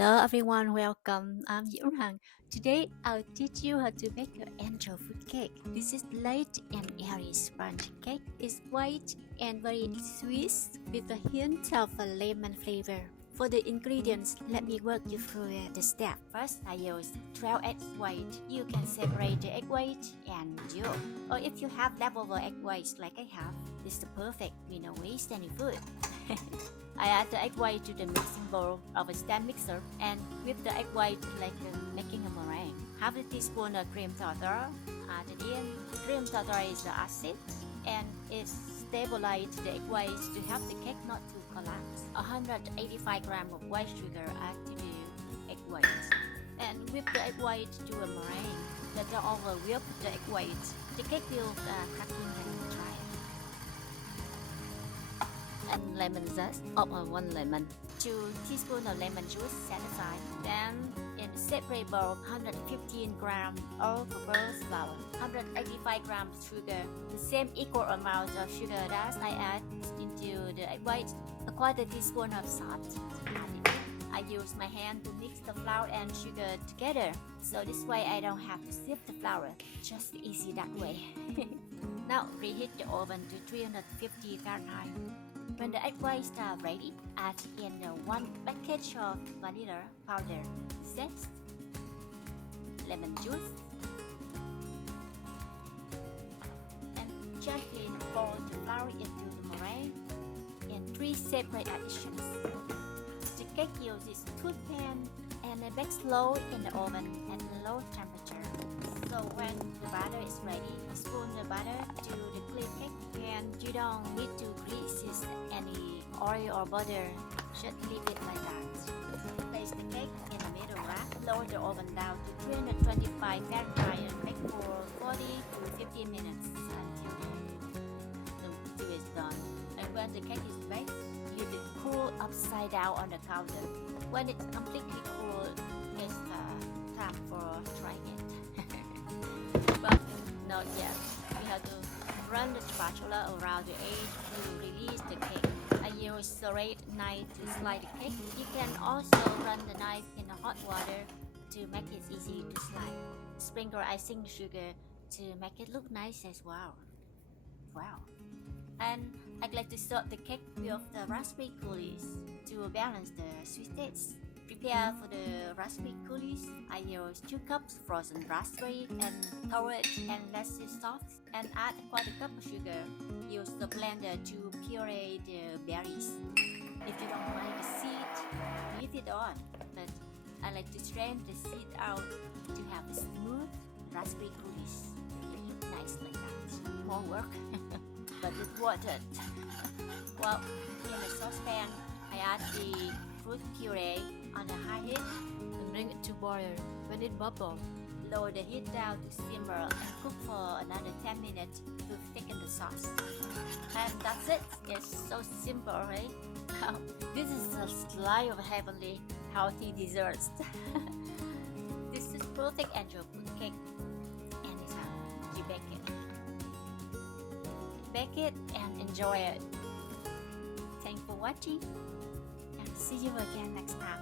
Hello everyone, welcome. I'm Yurang. Today I'll teach you how to make an angel food cake. This is light and airy sponge cake. It's white and very sweet with a hint of a lemon flavor. For the ingredients, let me walk you through the steps. First, I use 12 egg white. You can separate the egg white and yolk. Or if you have leftover egg whites like I have, this is perfect. We don't waste any food. I add the egg white to the mixing bowl of a stand mixer and whip the egg white like making a meringue. Half a teaspoon of cream tartar. Add it in. Cream tartar is the acid and it stabilizes the egg whites to help the cake not to collapse. 185 grams of white sugar add to the egg whites and whip the egg white to a meringue. Let the over whip the egg whites. The cake will cracking and dry. And lemon zest of 1 lemon. 2 teaspoons of lemon juice set aside. Then in a separate bowl, 115 grams of flour, 185 grams sugar, the same equal amount of sugar that I add into the egg white, a quarter teaspoon of salt. I use my hand to mix the flour and sugar together, so this way I don't have to sift the flour, just easy that way. Now preheat the oven to 350 Fahrenheit. When the egg whites are ready, add in 1 package of vanilla powder, zest, lemon juice, and gently pour the flour into the meringue in 3 separate additions. The cake uses tooth pan and bakes slow in the oven at low temperature. So when the batter is ready, spoon the batter to the clean cake, and you don't need to grease any oil or butter. Just leave it like that. Place the cake in the middle rack. Lower the oven down to 325 Fahrenheit and bake for 40 to 50 minutes until the stew is done. And when the cake is baked, you will cool upside down on the counter. When it's completely cool, it's time for trying it. Well, not yet. We have to run the spatula around the edge to release the cake. I use serrate knife to slide the cake. You can also run the knife in the hot water to make it easy to slide. Sprinkle icing sugar to make it look nice as well. Wow. And I'd like to serve the cake with the raspberry coulis to balance the sweet taste. Prepare for the raspberry coulis. I use 2 cups frozen raspberry and covered and lasted soft, and add a quarter cup of sugar. Use the blender to puree the berries. If you don't like the seed, leave it on, but I like to strain the seed out to have a smooth raspberry coulis. It looks nice like that. More work, but it's worth it. Well, in a saucepan, I add the fruit puree on a high heat and bring it to boil. When it bubbles, lower the heat down to simmer and cook for another 10 minutes to thicken the sauce. And that's it. It's so simple, right? This is a slice of heavenly, healthy desserts. This is perfect angel food cake. Anytime you bake it. Bake it and enjoy it. Thanks for watching, and see you again next time.